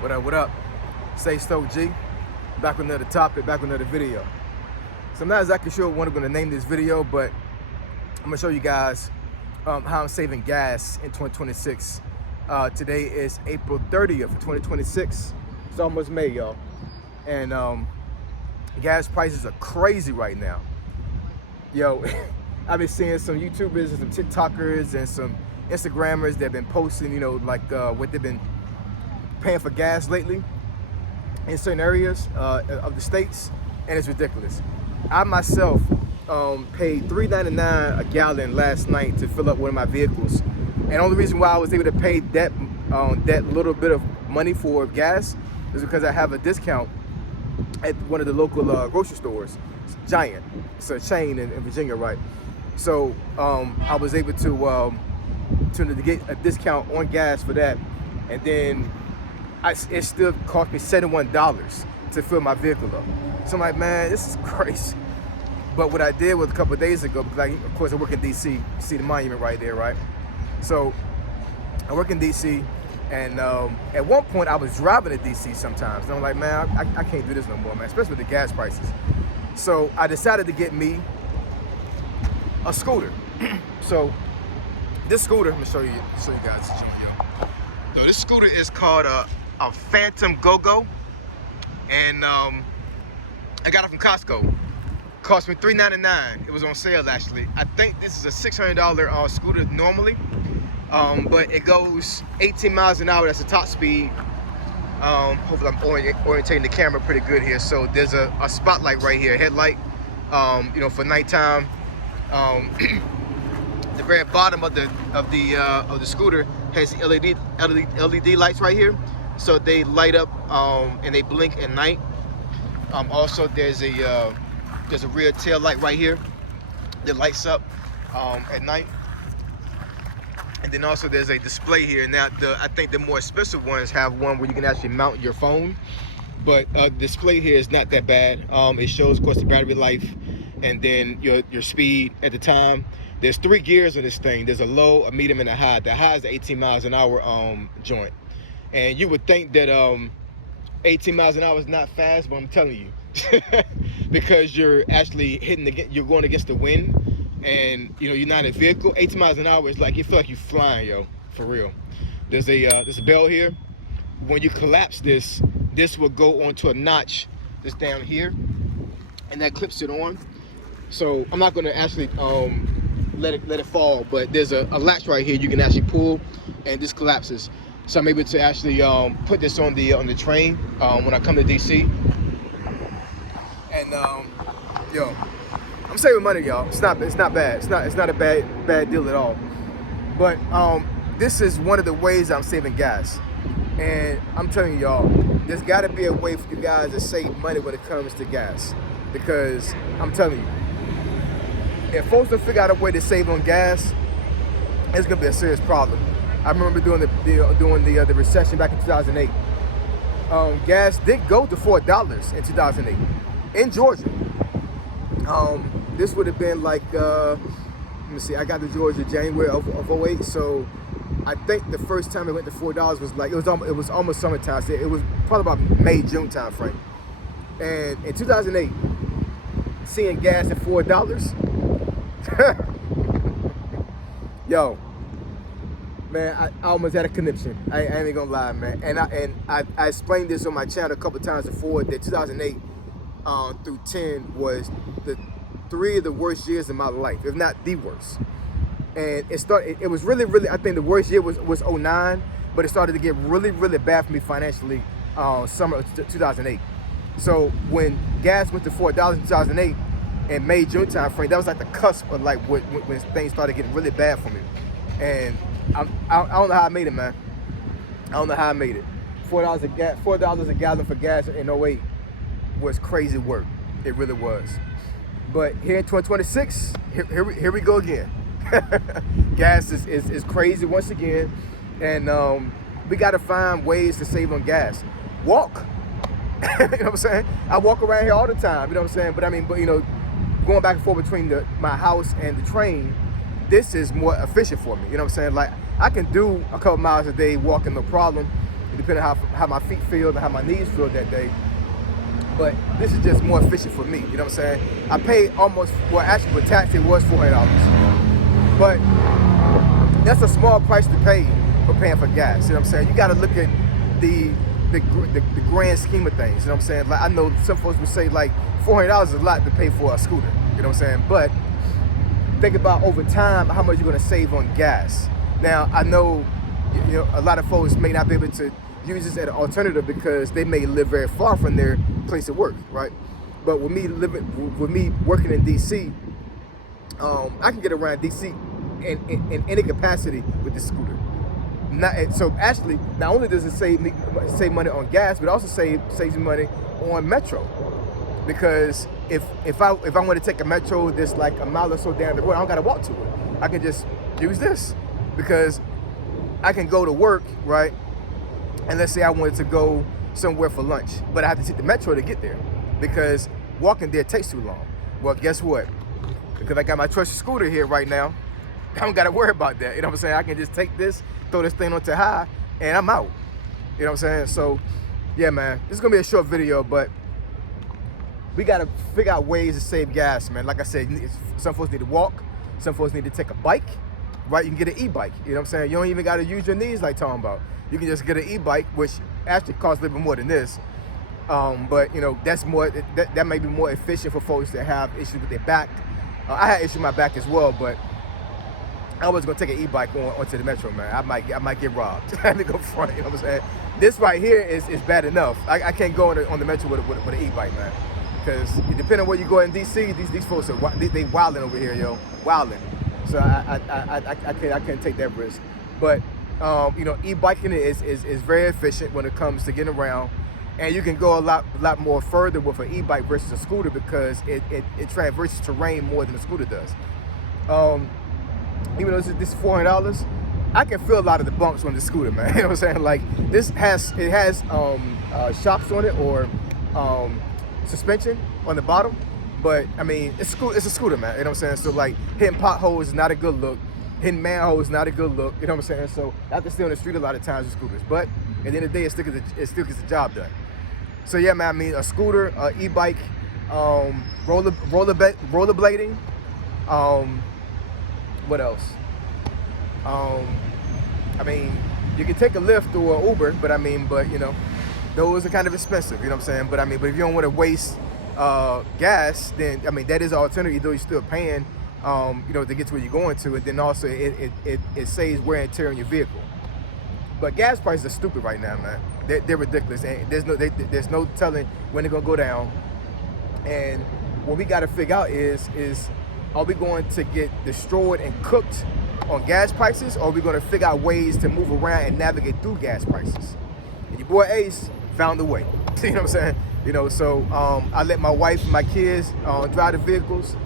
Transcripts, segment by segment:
What up, what up? Say Stoke G. Back with another topic, back with another video. So I'm not exactly sure what I'm gonna name this video, but I'm gonna show you guys how I'm saving gas in 2026. Today is April 30th, 2026. It's almost May, y'all. And gas prices are crazy right now. Yo, I've been seeing some YouTubers and some TikTokers and some Instagrammers that have been posting, what they've been paying for gas lately in certain areas of the states, and it's ridiculous. I myself paid $3.99 a gallon last night to fill up one of my vehicles, and the only reason why I was able to pay that little bit of money for gas is because I have a discount at one of the local grocery stores. It's Giant. It's a chain in Virginia, right? So I was able to get a discount on gas for that, and then it still cost me $71 to fill my vehicle up. So I'm like, man, this is crazy. But what I did was a couple of days ago, because of course I work in DC, you see the monument right there, right? So I work in DC, and at one point I was driving to DC sometimes, and I'm like, man, I can't do this no more, man, especially with the gas prices. So I decided to get me a scooter. So this scooter, I'm gonna show you guys. So this scooter is called a Phantom Go-Go, and I got it from Costco. Cost me $3.99. It was on sale actually. I think this is a $600 scooter normally, but it goes 18 miles an hour. That's the top speed. Hopefully I'm orientating the camera pretty good here. So there's a spotlight right here, headlight, for nighttime. The very bottom of the scooter has LED lights right here, so they light up and they blink at night. Also, there's a rear tail light right here that lights up at night, and then also there's a display here. Now, I think the more expensive ones have one where you can actually mount your phone, but the display here is not that bad. It shows, of course, the battery life and then your speed at the time. There's 3 gears on this thing. There's a low, a medium, and a high. The high is the 18 miles an hour joint. And you would think that 18 miles an hour is not fast, but I'm telling you, because you're actually you're going against the wind, and you're not in a vehicle. 18 miles an hour is like, you feel like you're flying, yo, for real. There's a bell here. When you collapse this will go onto a notch that's down here, and that clips it on. So I'm not going to actually let it fall, but there's a latch right here you can actually pull, and this collapses. So I'm able to actually put this on the train when I come to DC. And yo, I'm saving money, y'all. It's not bad. It's not a bad deal at all. But this is one of the ways I'm saving gas. And I'm telling you, y'all, there's got to be a way for you guys to save money when it comes to gas, because I'm telling you, if folks don't figure out a way to save on gas, it's gonna be a serious problem. I remember doing the recession back in 2008. Gas did go to $4 in 2008 in Georgia. This would have been like, let me see, I got to Georgia January of 08, so I think the first time it went to $4 was like, it was almost summertime. So it was probably about May, June time frame. And in 2008, seeing gas at $4, yo, man, I almost had a conniption. I ain't even gonna lie, man. And I explained this on my channel a couple times before, that 2008 through 10 was the 3 of the worst years of my life, if not the worst. And it was really, I think the worst year was 09, but it started to get really bad for me financially summer of 2008. So when gas went to $4 in 2008, in May, June time frame, that was like the cusp of like when things started getting really bad for me. And I don't know how I made it, man. I don't know how I made it. $4 a gallon for gas in 08 was crazy work. It really was. But here in 2026, here we go again. Gas is crazy once again, and we got to find ways to save on gas. Walk. You know what I'm saying? I walk around here all the time. You know what I'm saying? But going back and forth between my house and the train, this is more efficient for me. You know what I'm saying? Like, I can do a couple miles a day walking, no problem. depending on how my feet feel and how my knees feel that day. But this is just more efficient for me, you know what I'm saying? I paid almost, well actually with tax it was $400. But that's a small price to pay for paying for gas, you know what I'm saying? You gotta look at the grand scheme of things, you know what I'm saying? Like I know some folks would say like $400 is a lot to pay for a scooter, you know what I'm saying? But think about over time how much you're gonna save on gas. Now I know, you know, a lot of folks may not be able to use this as an alternative because they may live very far from their place of work, right? But with me working in DC, I can get around DC in any capacity with this scooter. So actually, not only does it save money on gas, but it also saves me money on metro. Because if I want to take a metro that's like a mile or so down the road, I don't gotta walk to it. I can just use this because I can go to work, right? And let's say I wanted to go somewhere for lunch, but I have to take the metro to get there because walking there takes too long. Well, guess what? Because I got my trusty scooter here right now, I don't gotta worry about that. You know what I'm saying? I can just take this, throw this thing onto high, and I'm out. You know what I'm saying? So, yeah, man, this is gonna be a short video, but we gotta figure out ways to save gas, man. Like I said, some folks need to walk, some folks need to take a bike, right? You can get an e-bike, you know what I'm saying? You don't even gotta use your knees like talking about. You can just get an e-bike, which actually costs a little bit more than this. But you know, that's more, that may be more efficient for folks that have issues with their back. I had issues with my back as well, but I was gonna take an e-bike onto the metro, man. I might get robbed. I had to go front, you know what I'm saying? This right here is bad enough. I can't go on the metro with an e-bike, man. Because depending on where you go in DC, these folks are they wilding over here, yo, wilding. So I can't take that risk. But you know, e-biking is very efficient when it comes to getting around, and you can go a lot more further with an e-bike versus a scooter because it traverses terrain more than a scooter does. Even though this is $400, I can feel a lot of the bumps on the scooter, man. You know what I'm saying? Like this has shocks on it or suspension on the bottom, but I mean it's a scooter, man. You know what I'm saying? So like hitting potholes is not a good look. Hitting manholes is not a good look. You know what I'm saying? So I have to stay on the street a lot of times with scooters, but at the end of the day, it still gets the job done. So yeah, man. I mean a scooter, e-bike, rollerblading. What else? I mean, you can take a Lyft or an Uber, but you know, those are kind of expensive, you know what I'm saying? But if you don't want to waste gas, then I mean that is an alternative, though you're still paying, you know, to get to where you're going to, and then also it saves wear and tear on your vehicle. But gas prices are stupid right now, man. They're ridiculous, and there's no telling when they're gonna go down. And what we got to figure out is are we going to get destroyed and cooked on gas prices, or are we going to figure out ways to move around and navigate through gas prices? And your boy Ace found a way. You know what I'm saying? You know, so I let my wife and my kids drive the vehicles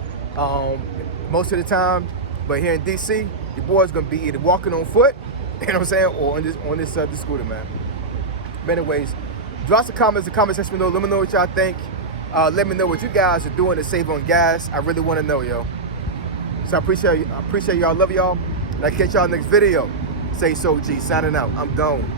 most of the time. But here in DC, your boy's gonna be either walking on foot, you know what I'm saying, or on this scooter, man. But anyways, drop some comments in the comment section below. Let me know what y'all think. Let me know what you guys are doing to save on gas. I really want to know, yo. So I appreciate y'all. Love y'all. And I'll catch y'all next video. Say so, G. Signing out. I'm gone.